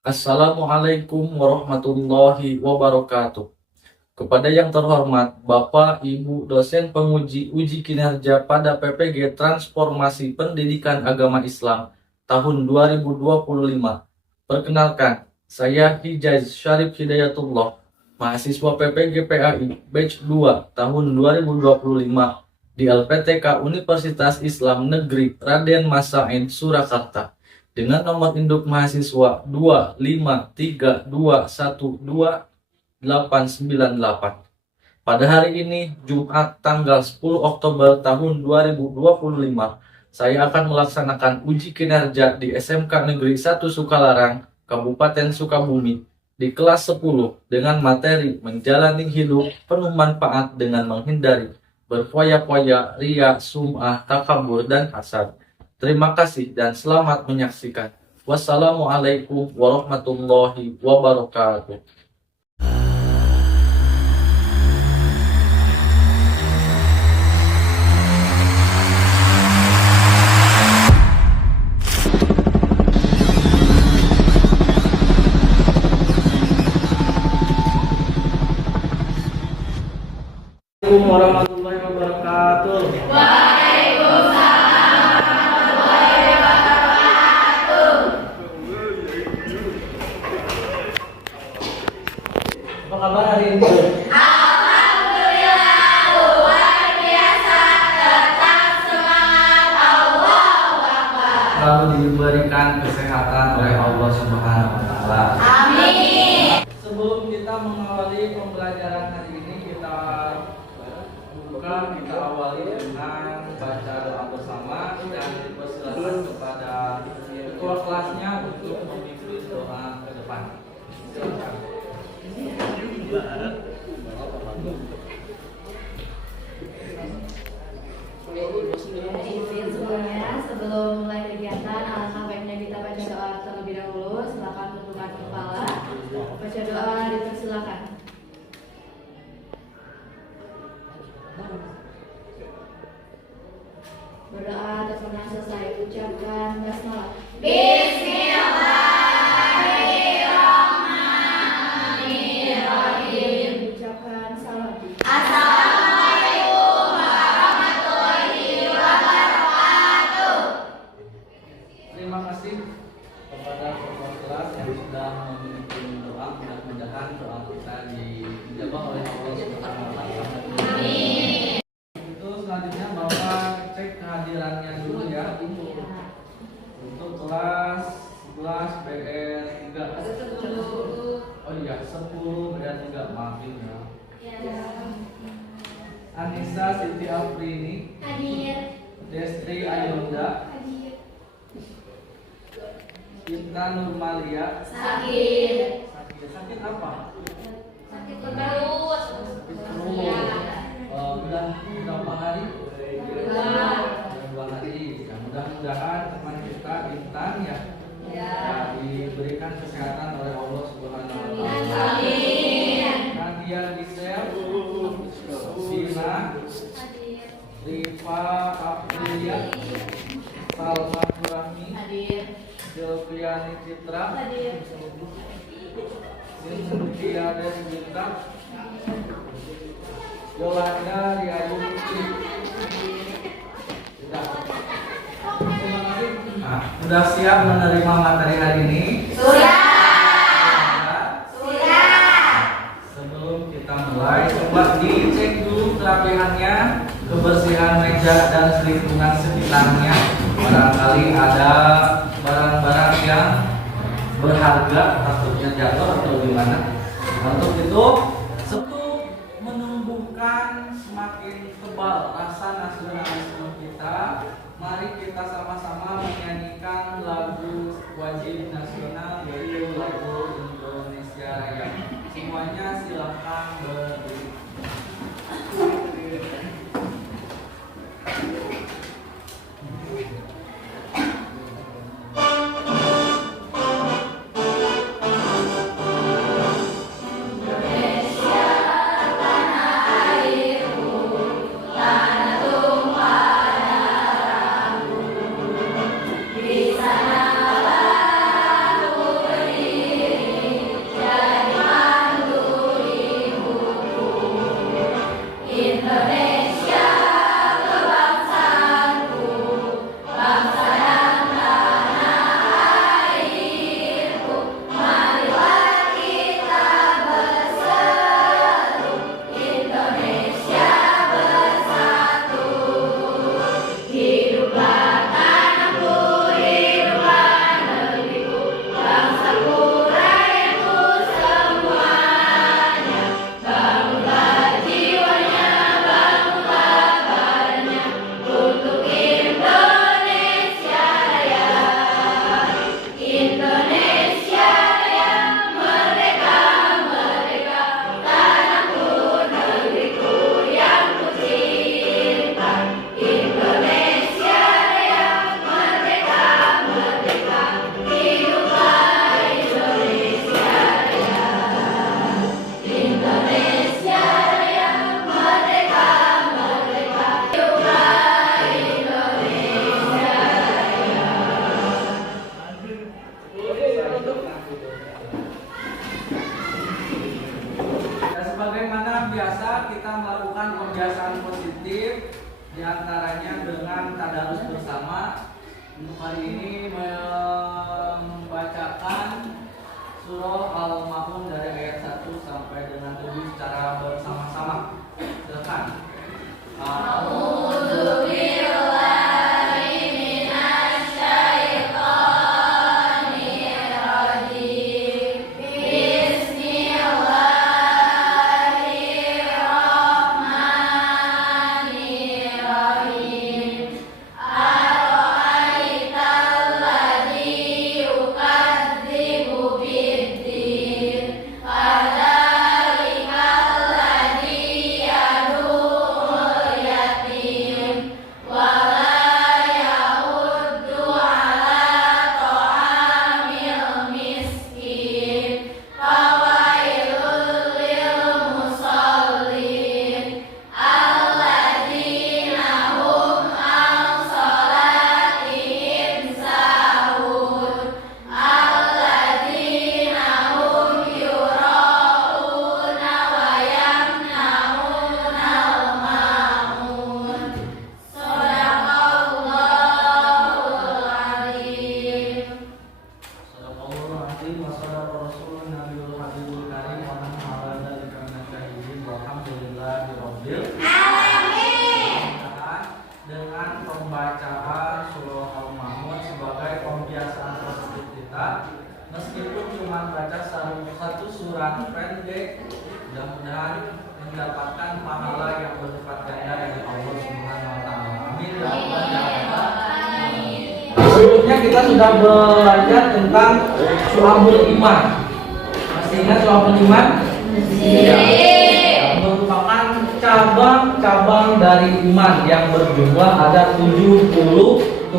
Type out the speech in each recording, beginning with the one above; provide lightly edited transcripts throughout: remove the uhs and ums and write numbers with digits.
Assalamualaikum warahmatullahi wabarakatuh. Kepada yang terhormat Bapak, Ibu, dosen penguji uji kinerja pada PPG Transformasi Pendidikan Agama Islam tahun 2025. Perkenalkan, saya Hijaz Syarif Hidayatullah, mahasiswa PPG PAI Batch 2 tahun 2025 di LPTK Universitas Islam Negeri Raden Mas Said Surakarta dengan nomor induk mahasiswa 253212898. Pada hari ini, Jumat tanggal 10 Oktober tahun 2025, saya akan melaksanakan uji kinerja di SMK Negeri 1 Sukalarang, Kabupaten Sukabumi, di kelas 10 dengan materi menjalani hidup penuh manfaat dengan menghindari berfoya-foya, ria, sum'ah, takabur, dan hasad. Terima kasih dan selamat menyaksikan. Wassalamualaikum warahmatullahi wabarakatuh. Assalamualaikum warahmatullahi wabarakatuh. Apa kabar hari ini? Alhamdulillah, luar biasa, tetap semangat, Allahu Akbar. Selalu diberikan kesehatan oleh Allah Subhanahu wa Ta'ala. Amin. Sebelum kita mengawali pembelajaran hari ini, kita awali dengan baca doa bersama dan dipersilakan kepada ketua kelasnya untuk memimpin doa ke depan. Silakan. Izin semuanya, sebelum mulai kegiatan, alangkah baiknya kita baca doa terlebih dahulu. Silakan tundukkan kepala. Baca doa dipersilakan. Berdoa atas pernah selesai, ucapkan basmalah. Bismillahirrahmanirrahim. Ucapkan salam. Assalamualaikum warahmatullahi wabarakatuh. Terima kasih kepada ketua kelas yang sudah memimpin doa. Mudah-mudahan doa kita dijabah oleh Allah Subhanahu wa Ta'ala. Amin. Itu selanjutnya Bapak cek kehadirannya dulu ya. Untuk kelas 11 BR 3. Oh iya, 10 BR 3, maafin ya. Anissa Siti Afrini, Hadir. Destri Ayunda, Hadir. Intan Nurmalia. Sakit. Sakit apa? Sakit perut. Udah berapa hari? Dua. 2 hari. Ya, mudah-mudahan teman kita Intan ya, Ya. diberikan kesehatan oleh Allah Subhanahu wa Ta'ala. Amin. Nadia Gisel, Sina, Hadir. Rifa Aprilia, Salma Nurani, Hadir. Silviani Citra, Hadir. Cynthia Deswita, Yolanda Riayu Putri. Sudah. Terima kasih. Nah, sudah siap menerima materi hari ini? Sudah. Sebelum kita mulai, coba dicek dulu kerapihannya, kebersihan meja dan lingkungan sekitarnya. Barangkali ada barang-barang yang berharga, takutnya jatuh atau gimana. Untuk itu, menumbuhkan semakin tebal rasa nasionalisme kita, mari kita sama-sama menyanyikan lagu wajib nasional, yaitu lagu Indonesia Raya. Semuanya silahkan berdiri. Di sana lalu beri Di antaranya dengan tadarus bersama. Untuk hari ini membacakan surah Al-Ma'un dari ayat 1 sampai dengan 7 secara bersama-sama. Silakan. Dengan pembacaan surah Al-Ma'un sebagai pembiasaan positif kita, meskipun cuma baca satu surat pendek, mudah-mudahan mendapatkan pahala yang berlipat ganda dari Allah Subhanahu wa taala. Amin ya rabbal alamin. Sebelumnya kita sudah belajar tentang Syu'abul Iman. Masih ingat Syu'abul Iman? Iya. Merupakan cabang-cabang dari iman yang berjumlah ada 77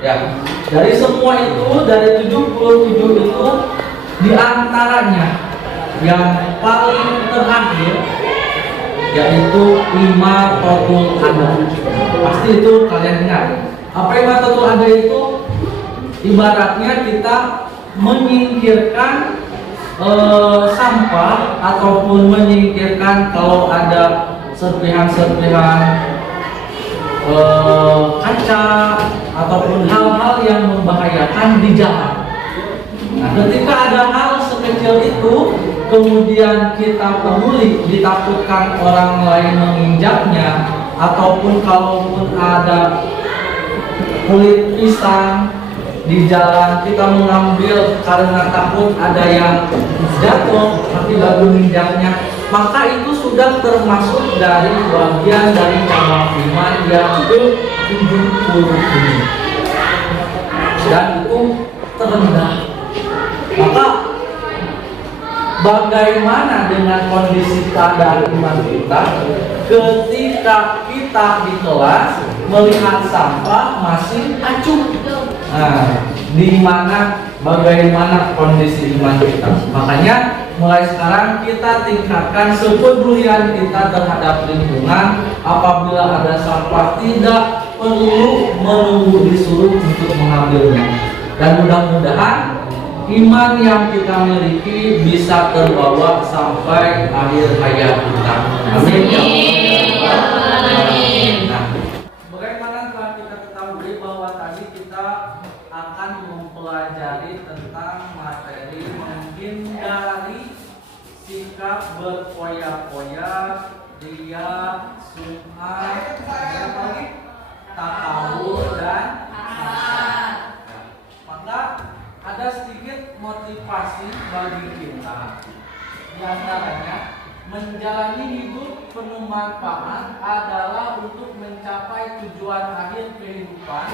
ya. Dari semua itu, dari 77 itu diantaranya yang paling terakhir yaitu Imatatul Adha. Pasti itu kalian ingat. Apa Imatatul Adha itu? Ibaratnya kita menyingkirkan sampah ataupun menyingkirkan kalau ada serpihan-serpihan kaca ataupun hal-hal yang membahayakan di jalan. Nah, ketika ada hal sekecil itu kemudian kita peduli, ditakutkan orang lain menginjaknya, ataupun kalaupun ada kulit pisang di jalan kita mengambil karena takut ada yang jatuh akibat menginjaknya, maka itu sudah termasuk dari bagian dari cabang iman yang ke-70 ini, dan itu terendah. Maka bagaimana dengan kondisi keadaan iman kita ketika kita di kelas melihat sampah masih acuh? Nah, di mana bagaimana kondisi iman kita? Makanya mulai sekarang kita tingkatkan kepedulian kita terhadap lingkungan. Apabila ada sampah tidak perlu menunggu disuruh untuk mengambilnya. Dan mudah-mudahan iman yang kita miliki bisa terbawa sampai akhir hayat kita. Amin. Nah, bagaimana telah kita ketahui bahwa tadi kita akan mempelajari tentang materi menghindari sikap berpoya-poya, riya, sum'ah, takabur dan hasad. Maka ada sedikit motivasi bagi kita. Di antaranya, menjalani hidup penuh manfaat adalah untuk mencapai tujuan akhir kehidupan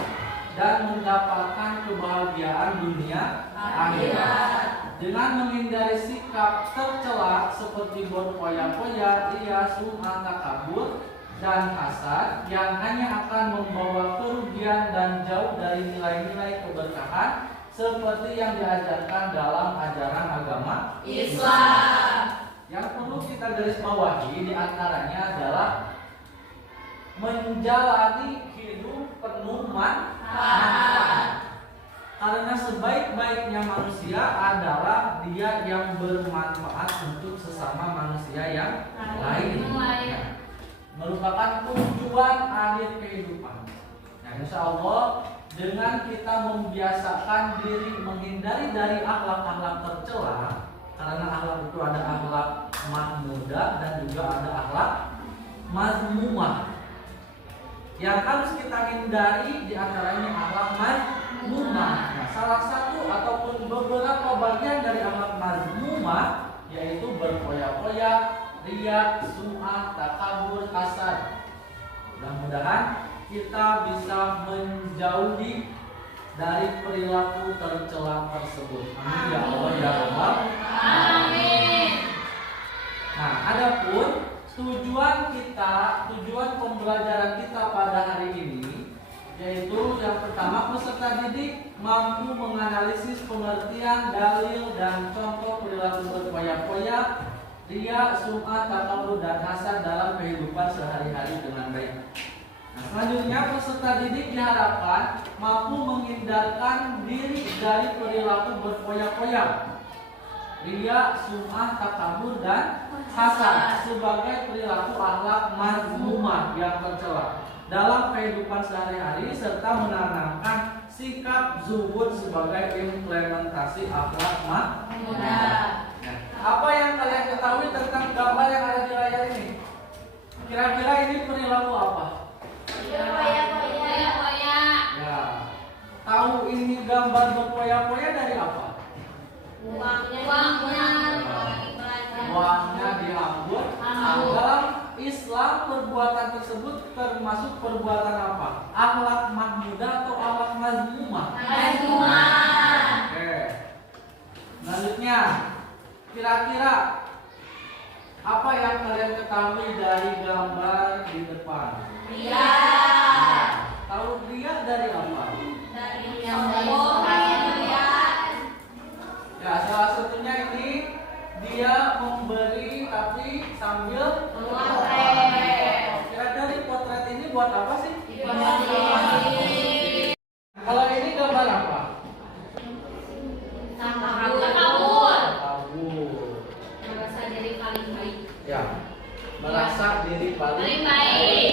dan mendapatkan kebahagiaan dunia akhirat. Dengan menghindari sikap tercela seperti berpoya-poya, riya, sum'ah, takabur, dan hasad yang hanya akan membawa kerugian dan jauh dari nilai-nilai keberkahan seperti yang diajarkan dalam ajaran agama Islam. Yang perlu kita garis bawahi diantaranya adalah menjalani hidup penuh manfaat. Karena sebaik-baiknya manusia adalah dia yang bermanfaat untuk sesama manusia yang lain. merupakan tujuan akhir kehidupan. Nah, insya Allah dengan kita membiasakan diri menghindari dari akhlak-akhlak tercela, karena akhlak itu ada akhlak mahmudah dan juga ada akhlak mazmumah. Yang harus kita hindari di antaranya akhlak mazmumah. Nah, salah satu ataupun beberapa bagian dari akhlak mazmumah yaitu berfoya-foya, riya, sum'ah, takabur, hasad. Mudah-mudahan kita bisa menjauhi dari perilaku tercela tersebut. Amin ya Allah ya Rabbal alamin. Nah, adapun tujuan pembelajaran kita pada hari ini yaitu yang pertama, peserta didik mampu menganalisis pengertian dalil dan contoh perilaku berfoya-foya, riya, sum'ah, takabur dan hasad dalam kehidupan sehari-hari dengan baik. Nah, selanjutnya peserta didik diharapkan mampu menghindarkan diri dari perilaku berfoya-foya, riya, sum'ah, takabur dan hasad sebagai perilaku akhlak mazmumah yang tercela dalam kehidupan sehari-hari serta menanamkan sikap zuhud sebagai implementasi akhlak mahmudah. Nah, apa yang kalian ketahui tentang gambar yang ada di layar ini? Kira-kira ini perilaku apa? Berfoya-foya. Ya. Tahu ini gambar berfoya-foya dari apa? Uangnya diambil. Dalam Islam perbuatan tersebut termasuk perbuatan apa? Akhlak mahmudah atau akhlak mazmumah? Oke. Selanjutnya, kira-kira apa yang kalian ketahui dari gambar di depan? Tahu dia dari apa? Ya, salah satunya ini dia memberi tapi sambil memotret. Kira dari potret ini buat apa sih? Kalau ini gambar apa? Kabur. Merasa diri paling baik. Ya, merasa diri paling baik.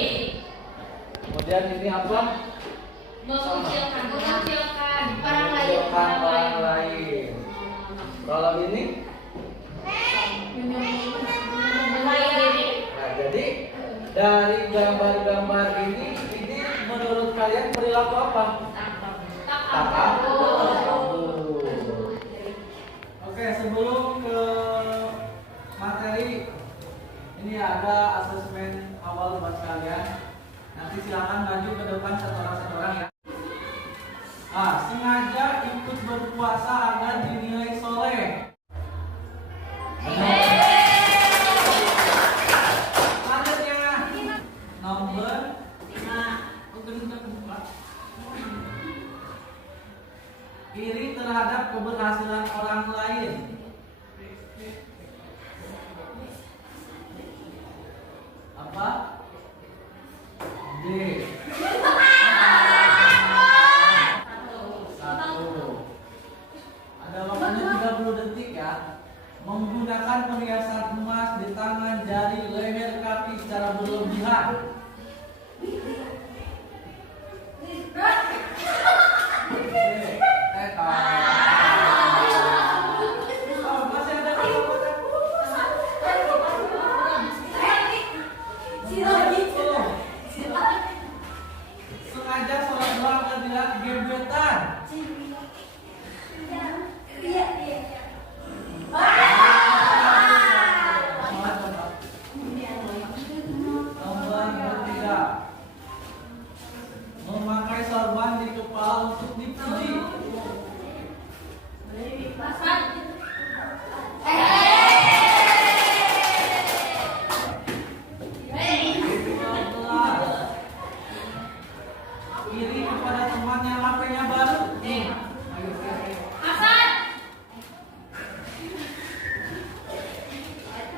Kemudian ini apa? Mengucilkan Orang lain. Kalau ini? Nah, jadi dari gambar-gambar ini menurut kalian perilaku apa? Takabur. Oke, sebelum ke materi ini ada asesmen awal buat kalian. Nanti silakan maju ke depan seorang-seorang ya. Sengaja ikut berpuasa agar dinilai soleh. Selanjutnya nomor 5. Iri terhadap keberhasilan orang lain. Apa? D. Ada waktunya 30 detik ya. Menggunakan perhiasan emas di tangan, jari, leher, kaki secara berlebihan. Masih ada sengaja sholat doang dan tidak gebetan. Nomor 3. Memakai sorban di kepala untuk dipuji. Iri kepada teman yang HP-nya baru.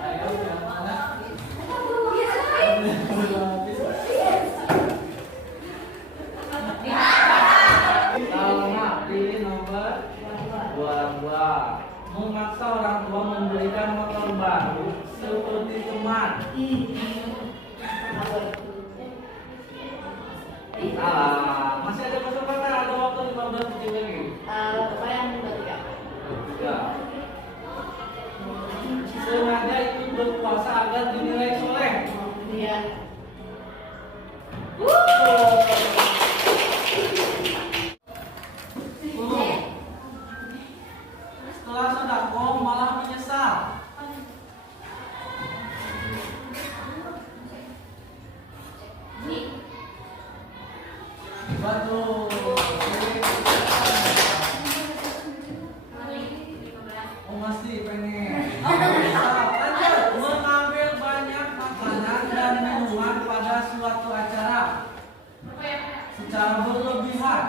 Ayo, yang mana? Sama, pilih nomor 22. Memaksa orang tua memberikan motor baru seperti teman. Masih ada kesempatan, ada waktu 15 detik lagi. Bapak yang ketiga. Ya. Sengaja ikut berpuasa agar dinilai soleh. Iya. Setelah sedekah malah menyesal. Betul. Oh masih pengen. Lanjut. Mengambil banyak makanan dan minuman pada suatu acara secara berlebihan.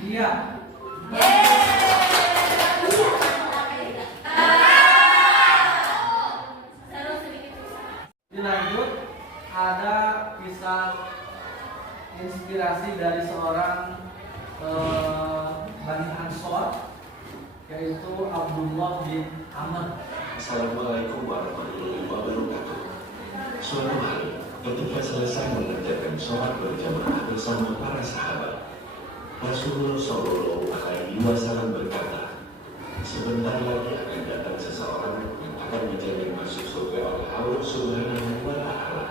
Iya. Dilanjut, ada kisah inspirasi dari seorang Bani Ansor, yaitu Abdullah bin Amr. Assalamualaikum warahmatullahi wabarakatuh. Suatu hari, ketika selesai mengerjakan sholat berjamaah bersama para sahabat, Rasulullah Shallallahu Alaihi Wasallam berkata, sebentar lagi akan datang seseorang yang akan menjamin masuk surga oleh Allah Subhanahu wa Ta'ala.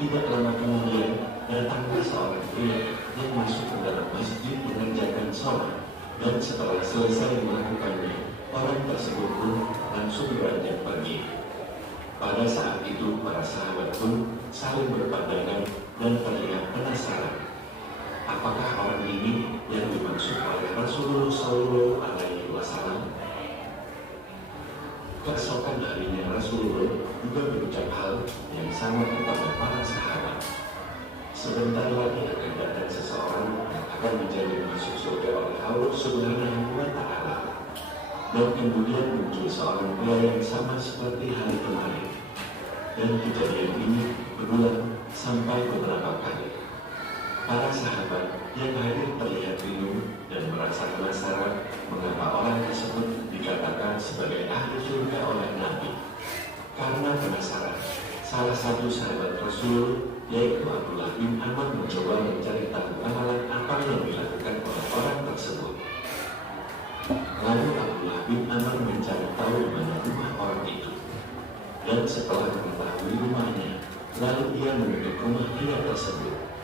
Tidak lama kemudian datanglah seorang pria yang masuk ke dalam masjid mengerjakan sholat, dan setelah selesai melakukannya, orang tersebut pun langsung beranjak pergi. Pada saat itu para sahabat pun saling berpandangan dan terlihat penasaran. Apakah orang ini yang dimaksud oleh Rasulullah Shallallahu Alaihi Wasallam? Keesokan harinya Rasulullah juga berucap hal yang sama kepada para sahabat. Sebentar lagi akan datang seseorang yang akan menjadi masuk surga oleh Allah Subhanahu wa Ta'ala. Dan kemudian muncul seorang pria yang sama seperti hari kemarin. Dan kejadian ini berulang sampai beberapa kali. Para sahabat yang hadir terlihat bingung dan merasa penasaran mengapa orang tersebut dikatakan sebagai ahli surga oleh Nabi. Karena penasaran, salah satu sahabat Rasul, yaitu Abdullah bin Amr, mencoba mencari tahu amalan apa yang dilakukan oleh orang tersebut. Lalu Abdullah bin Amr mencari tahu di mana rumah orang itu. Dan setelah mengetahui rumahnya, lalu ia menutup rumah pria tersebut.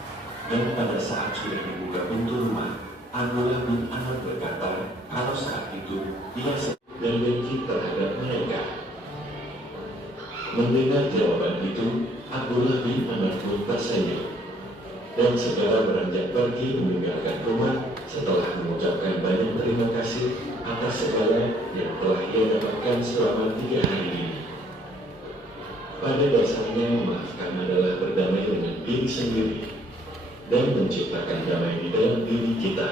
Dan pada saat sudah dibuka pintu rumah, Abdullah bin Amr berkata, kalau saat itu ia sedang dengki terhadap mereka. Mendengar jawaban itu, Abdullah bin Amr pun tersenyum dan segera beranjak pergi meninggalkan rumah setelah mengucapkan banyak terima kasih atas segala yang telah ia dapatkan selama 3 hari ini. Pada dasarnya memaafkan adalah berdamai dengan diri sendiri dan menciptakan damai di dalam diri kita.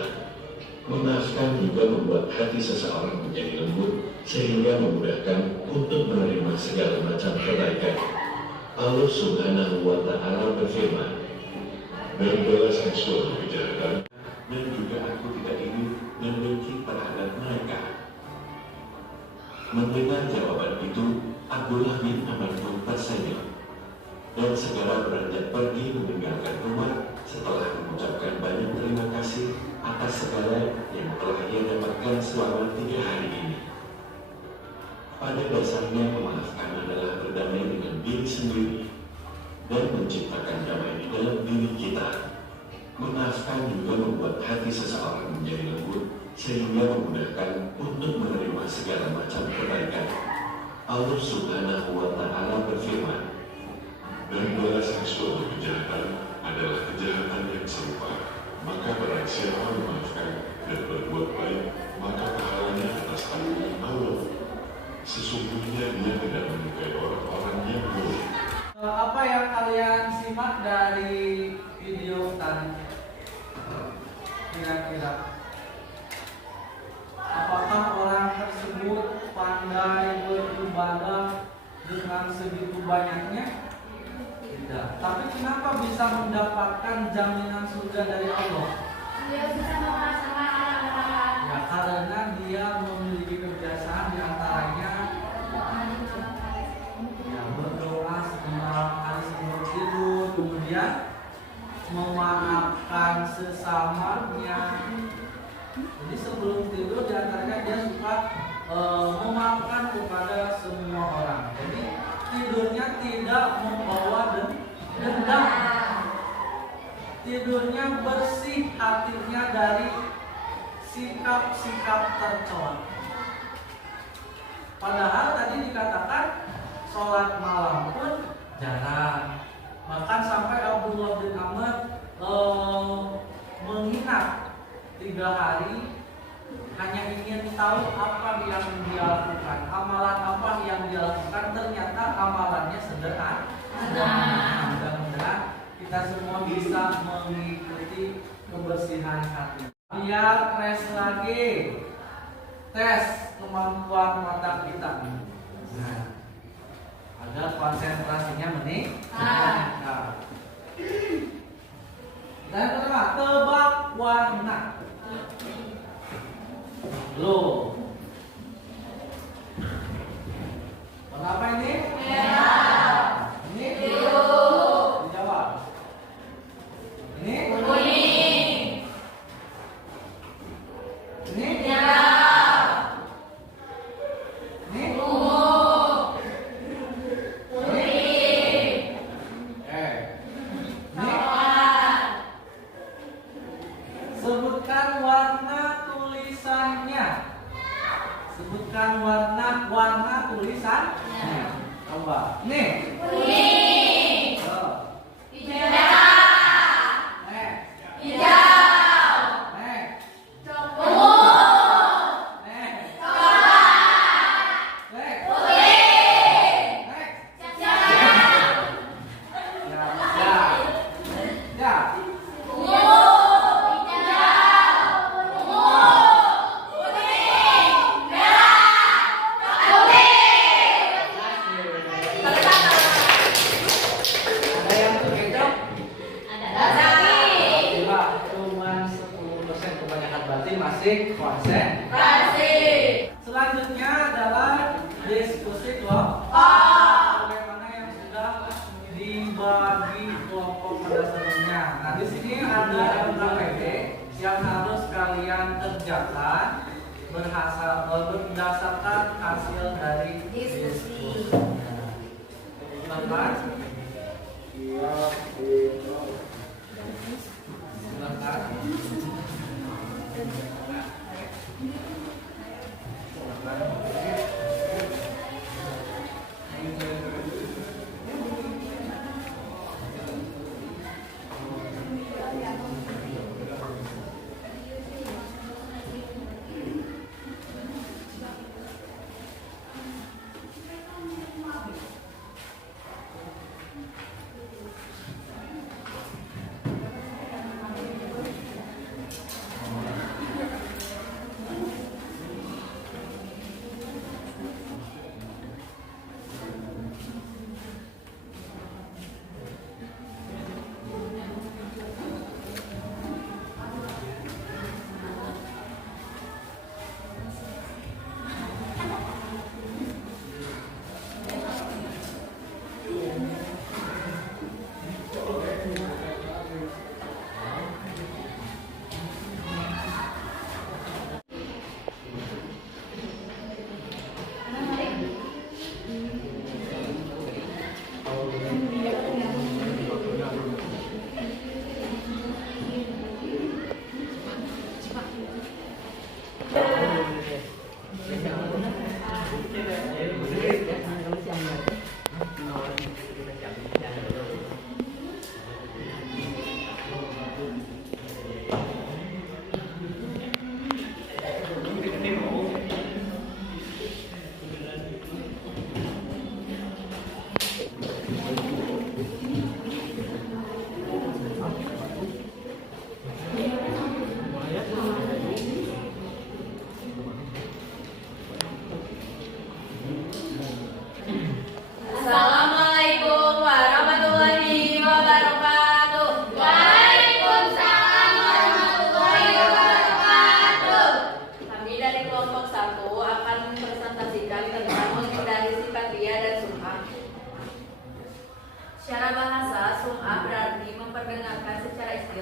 Memaafkan juga membuat hati seseorang menjadi lembut sehingga memudahkan untuk menerima segala macam kebaikan. Allah Subhanahu wa Ta'ala berfirman, membalaskan suatu kejahatan, dan juga aku tidak ingin membenci terhadap mereka. Mendengar jawaban itu, Abdullah bin Amr pun tersenyum dan segera beranjak pergi meninggalkan rumah setelah mengucapkan banyak terima kasih atas segala yang telah ia dapatkan selama 3 hari ini. Pada dasarnya memaafkan adalah berdamai dengan diri sendiri dan menciptakan damai di dalam diri kita. Memaafkan juga membuat hati seseorang menjadi lembut sehingga memudahkan untuk menerima segala macam kebaikan. Allah Subhanahu wa Ta'ala berfirman, dan balaskan suatu kejahatan adalah kejahatan yang serupa. Maka barang siapa memaafkan dan berbuat baik, maka pahalanya atas tanggungan Allah. Sesungguhnya dia tidak menyukai orang-orang yang buruk. Apa yang kalian simak dari video tadi? Kira-kira apakah orang tersebut pandai beribadah dengan segitu banyaknya? Tidak. Tapi kenapa bisa mendapatkan jaminan surga dari Allah? Dia bisa memaafkan orang-orang. Ya karena dia memiliki kebiasaan diantaranya ya berdoa memaafkan sesamanya. Jadi sebelum tidur diantaranya dia suka memaafkan kepada semua orang. Jadi tidurnya tidak membawa dendam. Tidurnya bersih hatinya dari sikap-sikap tercela. Padahal tadi dikatakan sholat malam pun jarang. Bahkan sampai Abdullah bin Amr menginap 3 hari hanya ingin tahu apa yang dia lakukan, amalan apa yang dia lakukan. Ternyata amalannya sederhana. Mudah-mudahan kita semua bisa mengikuti kebersihan hati. Biar tes lagi, tes kemampuan mata kita. Nah, agar konsentrasinya meningkat. Dan pertama, tebak warna. Loh, warna apa ini? Merah. Ini biru. Dijawab. Ini kuning. Ini merah. Ini ungu. Kuning. Coklat. Sebutkan warna tulisannya. Sebutkan warna tulisannya. Coba. Nih. Kuning. Hijau. Hijau. Ungu. Coklat. Kuning. Ya. Ungu. Masih konsentrasi. Selanjutnya adalah diskusi kelompok. Bagaimana yang sudah dibagi kelompok pada sebelumnya. Nah, di sini ada LKPD yang harus kalian kerjakan berdasarkan hasil dari diskusi. Silakan. Silakan.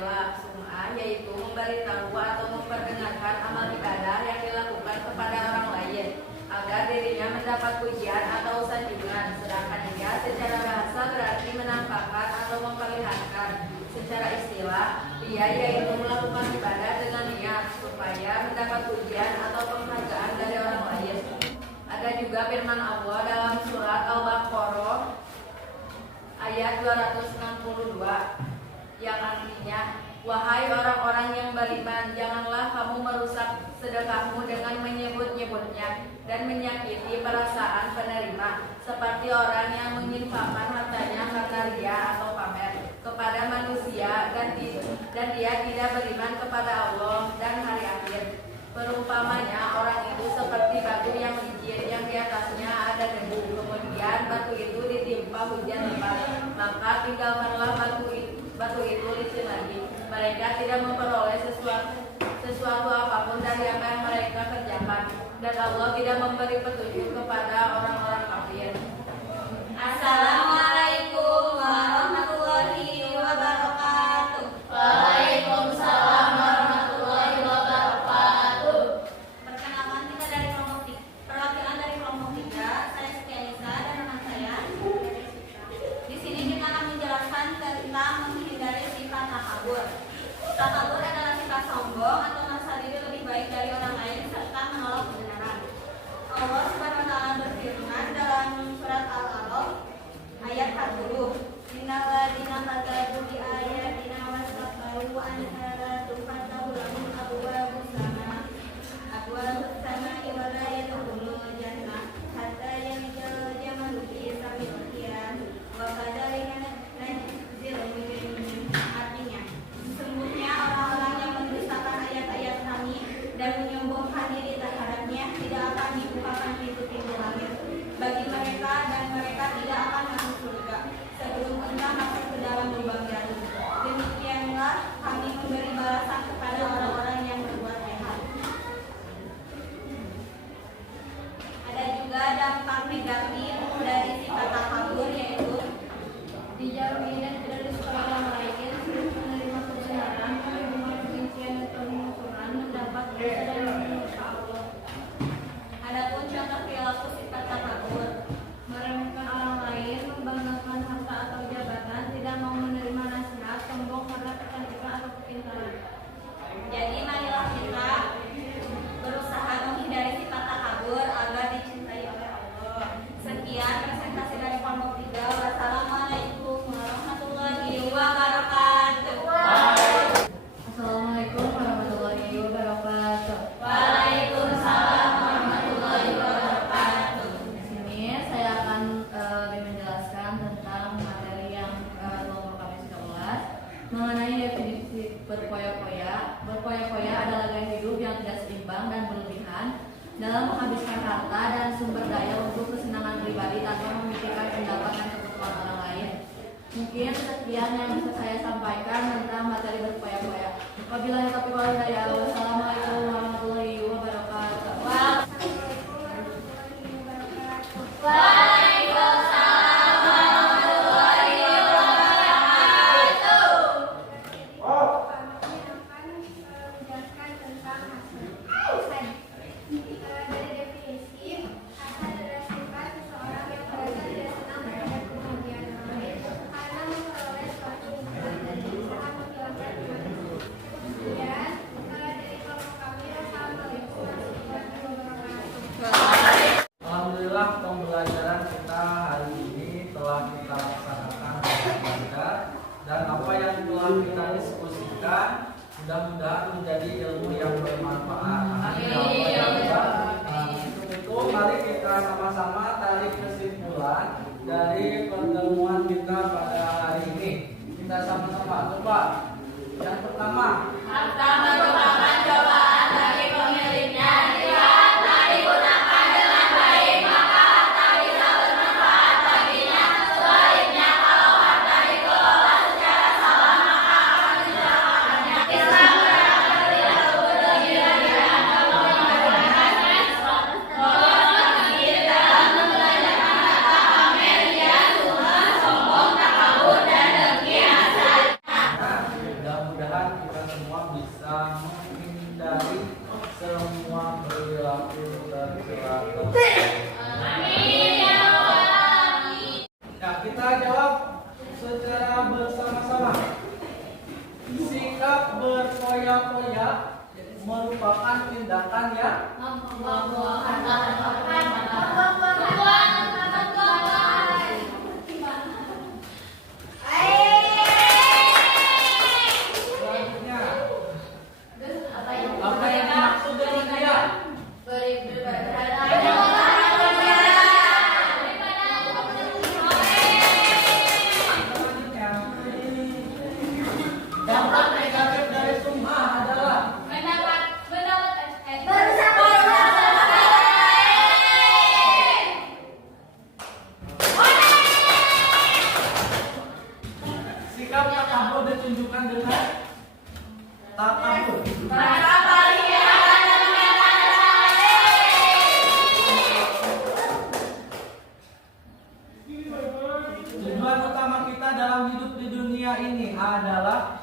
adalah sum'ah, yaitu memberitahu atau memperdengarkan amal ibadah yang dilakukan kepada orang lain agar dirinya mendapat pujian atau sanjungan. Sedangkan ia secara bahasa berarti menampakkan atau memperlihatkan. Secara istilah, ia yaitu melakukan ibadah dengan niat supaya mendapat pujian atau penghargaan dari orang lain. Ada juga firman Allah dalam surat Al-Baqarah ayat 262 yang artinya, wahai orang-orang yang beriman, janganlah kamu merusak sedekahmu dengan menyebut-nyebutnya dan menyakiti perasaan penerima, seperti orang yang menginfakkan hartanya karena ria atau pamer kepada manusia dan dia tidak beriman kepada Allah dan hari akhir. Perumpamanya orang itu seperti batu yang licin yang di atasnya ada debu, kemudian batu itu ditimpa hujan lebat, maka tinggalkanlah batu itu licin lagi. Mereka tidak memperoleh sesuatu apapun dari apa yang mereka kerjakan, dan Allah tidak memberi petunjuk kepada orang-orang kafir. Assalamualaikum warahmatullahi wabarakatuh. Waalaikumsalam warahmatullahi wabarakatuh. Perkenalkan, kita dari perwakilan dari kelompok 3. Saya Siti Aisyah dan teman saya. Di sini kita akan menjelaskan tentang menghindari sifat takabur. Takabur adalah sifat sombong atau merasa diri lebih baik dari orang lain serta menolak kebenaran. Allah Subhanahu wa taala berfirman dalam surat Al-A'raf ayat 40. Innal ladzina kadzabu bi ayatina wastakbaru anha la tufatahu lahum abwaabus sama'i wa la yadkhulul jannah hatta yamjal jamalu fi samil khiyam wa kadzalika najzil mujrimin. Artinya, sesungguhnya orang-orang yang mendustakan ayat-ayat Kami dan menyombongkan diri terhadapnya tidak akan dibukakan pintu-pintu langit bagi mereka, dan mereka tidak akan masuk surga sebelum unta masuk ke dalam lubang jarum. Demikianlah Kami memberi balasan kepada orang-orang yang berbuat jahat. Ada juga dampak negatif dari sifat takabur, yaitu dijauhi dan tidak disukai orang lain, sulit menerima kebenaran, menerima kebencian dan permusuhan, mendapat dosa dan murka Allah. Adapun contoh perilaku sifat takabur, meremehkan orang lain, membanggakan harta atau jabatan, tidak mau menerima nasihat, sombong karena kecantikan atau kepintaran. Jadi marilah kita berusaha menghindari sifat takabur agar dicintai oleh Allah. Sekian presentasi dari kelompok 3. Wassalamualaikum warahmatullahi wabarakatuh. Assalamualaikum warahmatullahi wabarakatuh. Waalaikumsalam warahmatullahi wabarakatuh. Di sini saya akan menjelaskan tentang materi yang kelompok kami sudah ulas mengenai definisi berpoya-poya. Berpoya-poya adalah gaya hidup yang tidak seimbang dan berlebihan dalam menghabiskan harta dan sumber daya untuk kesenangan pribadi tanpa memikirkan pendapat dan kebutuhan orang lain. Mungkin sekian yang bisa saya sampaikan tentang materi berpoya-poya. Wabillahi taufiq wal hidayah. Wassalamualaikum warahmatullahi wabarakatuh. Waalaikumsalam warahmatullahi wabarakatuh. Kami akan menjelaskan tentang hasan. Dari definisi, hasan adalah sifat seseorang yang merasa tidak senang terhadap kebahagiaan orang lain karena memperoleh suatu hubungan dan berusaha menghilangkan kematian. Kemudian, dari kelompok kami, Assalamualaikum warahmatullahi wabarakatuh. Alhamdulillah, pembelajaran kita hari ini telah kita laksanakan dengan baik, dan apa yang telah kita diskusikan mudah-mudahan menjadi ilmu yang bermanfaat. Untuk itu mari kita sama-sama tarik kesimpulan dari pertemuan kita pada hari ini. Kita sama-sama coba. Yang pertama, Harta merupakan cobaan bagi pemiliknya. Jika harta digunakan dengan baik, maka harta bisa bermanfaat baginya. Sebaliknya, kalau harta dikelola secara salah, maka akan mencelakakannya. Islam menerapkan perilaku berlebihan dan menggunakannya dalam membelanjakan harta, pamer, riya, sum'ah, sombong, takabur, dan dengki, hasad. mudah-mudahan kita semua bisa menghindari semua perilaku tercela. Nah, kita jawab secara bersama-sama. Sikap berfoya-foya merupakan tindakan yang selanjutnya. Apa yang dimaksud dengan dia? Selanjutnya. Dampak negatif dari sum'ah adalah sikap takabur ditunjukkan dengan takabur. Tujuan utama kita dalam hidup di dunia ini adalah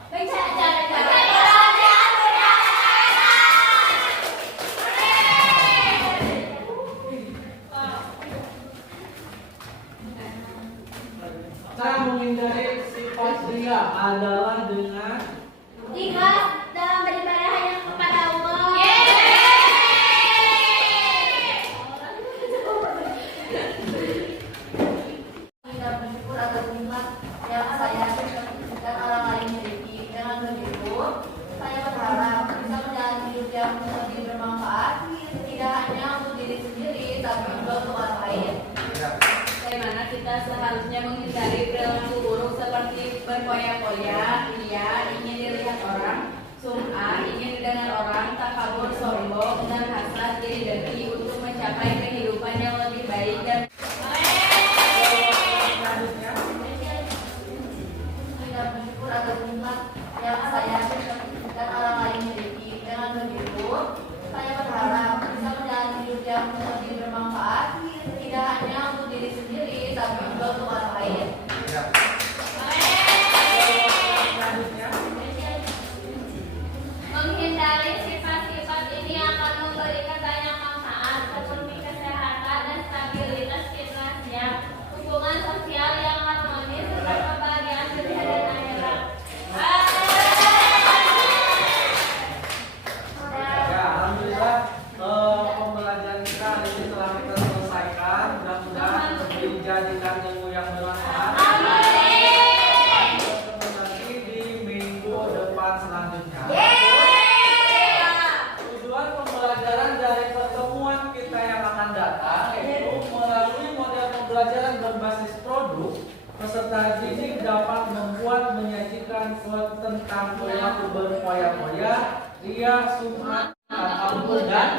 cara menghindari sifat ria adalah dengan ikhlas dalam beribadah hanya kepada Allah. Kita bersyukur atas nikmat yang saya dan orang lain miliki. Dengan begitu, saya berharap bisa menjalani hidup yang lebih bermanfaat, tidak hanya untuk diri sendiri, tapi juga untuk orang lain. Bagaimana kita seharusnya menghindari perilaku buruk seperti berpoya-poya, ria, ingin dilihat orang, sum'ah, ingin didengar orang, takabur, sombong, dan hasad diri dengki untuk mencapai kehidupan yang lebih baik dan selanjutnya. Kita bersyukur atas nikmat yang saya dan orang lain miliki. Dengan begitu, saya berharap bisa menjalani hidup yang lebih bermanfaat, tidak hanya untuk diri sendiri, tapi juga untuk orang lain. Selanjutnya. Menghindari sifat-sifat ini akan memberikan banyak manfaat seperti kesehatan dan stabilitas finansial, hubungan sosial yang harmonis, serta kebahagiaan dunia dan akhirat. Ya, alhamdulillah pembelajaran kita hari ini telah kita selesaikan. Mudah-mudahan dijadikan ilmu yang bermanfaat. Ketemu lagi di minggu depan selanjutnya. Tujuan pembelajaran dari pertemuan kita yang akan datang yaitu melalui model pembelajaran berbasis produk. Peserta didik dapat membuat menyajikan tentang perilaku berfoya-foya, ria, sum'ah, takabur, dan